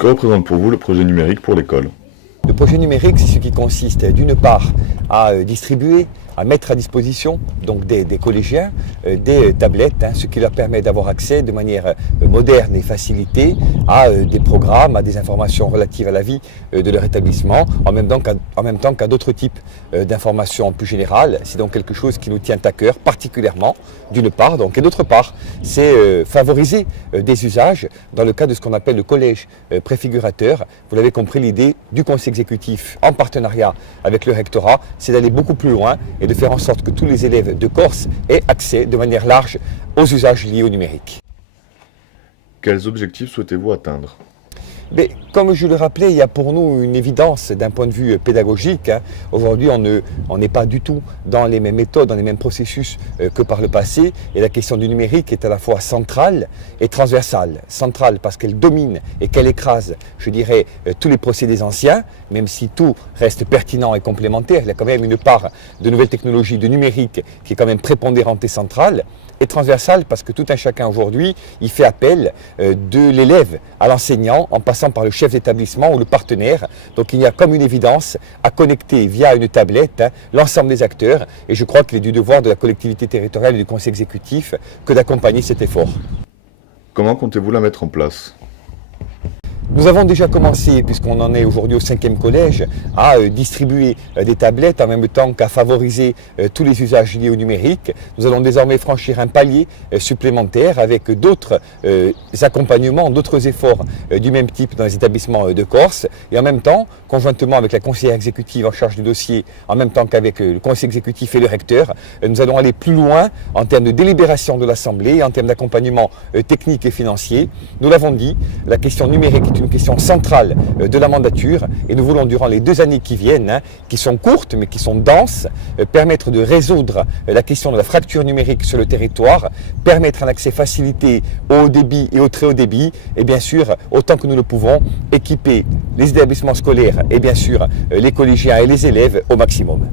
Que représente pour vous le projet numérique pour l'école? Le projet numérique, c'est ce qui consiste d'une part à distribuer, à mettre à disposition donc des collégiens des tablettes, ce qui leur permet d'avoir accès de manière moderne et facilitée à des programmes, à des informations relatives à la vie de leur établissement, en même temps qu'à d'autres types d'informations plus générales. C'est donc quelque chose qui nous tient à cœur particulièrement, d'une part, et d'autre part, c'est favoriser des usages dans le cadre de ce qu'on appelle le collège préfigurateur. Vous l'avez compris, l'idée du conseil exécutif en partenariat avec le rectorat, c'est d'aller beaucoup plus loin et de faire en sorte que tous les élèves de Corse aient accès de manière large aux usages liés au numérique. Quels objectifs souhaitez-vous atteindre? Mais comme je le rappelais, il y a pour nous une évidence d'un point de vue pédagogique. Aujourd'hui, on n'est pas du tout dans les mêmes méthodes, dans les mêmes processus que par le passé. Et la question du numérique est à la fois centrale et transversale. Centrale parce qu'elle domine et qu'elle écrase, je dirais, tous les procédés anciens, même si tout reste pertinent et complémentaire. Il y a quand même une part de nouvelles technologies, de numérique, qui est quand même prépondérante et centrale. Et transversale parce que tout un chacun aujourd'hui, il fait appel de l'élève à l'enseignant en passant par le chef d'établissement ou le partenaire. Donc il y a comme une évidence à connecter via une tablette l'ensemble des acteurs et je crois qu'il est du devoir de la collectivité territoriale et du conseil exécutif que d'accompagner cet effort. Comment comptez-vous la mettre en place? Nous avons déjà commencé, puisqu'on en est aujourd'hui au 5e collège, à distribuer des tablettes en même temps qu'à favoriser tous les usages liés au numérique. Nous allons désormais franchir un palier supplémentaire avec d'autres accompagnements, d'autres efforts du même type dans les établissements de Corse. Et en même temps, conjointement avec la conseillère exécutive en charge du dossier, en même temps qu'avec le conseil exécutif et le recteur, nous allons aller plus loin en termes de délibération de l'Assemblée, en termes d'accompagnement technique et financier. Nous l'avons dit, la question numérique est une question centrale de la mandature et nous voulons durant les 2 années qui viennent, qui sont courtes mais qui sont denses, permettre de résoudre la question de la fracture numérique sur le territoire, permettre un accès facilité au haut débit et au très haut débit et bien sûr, autant que nous le pouvons, équiper les établissements scolaires et bien sûr les collégiens et les élèves au maximum.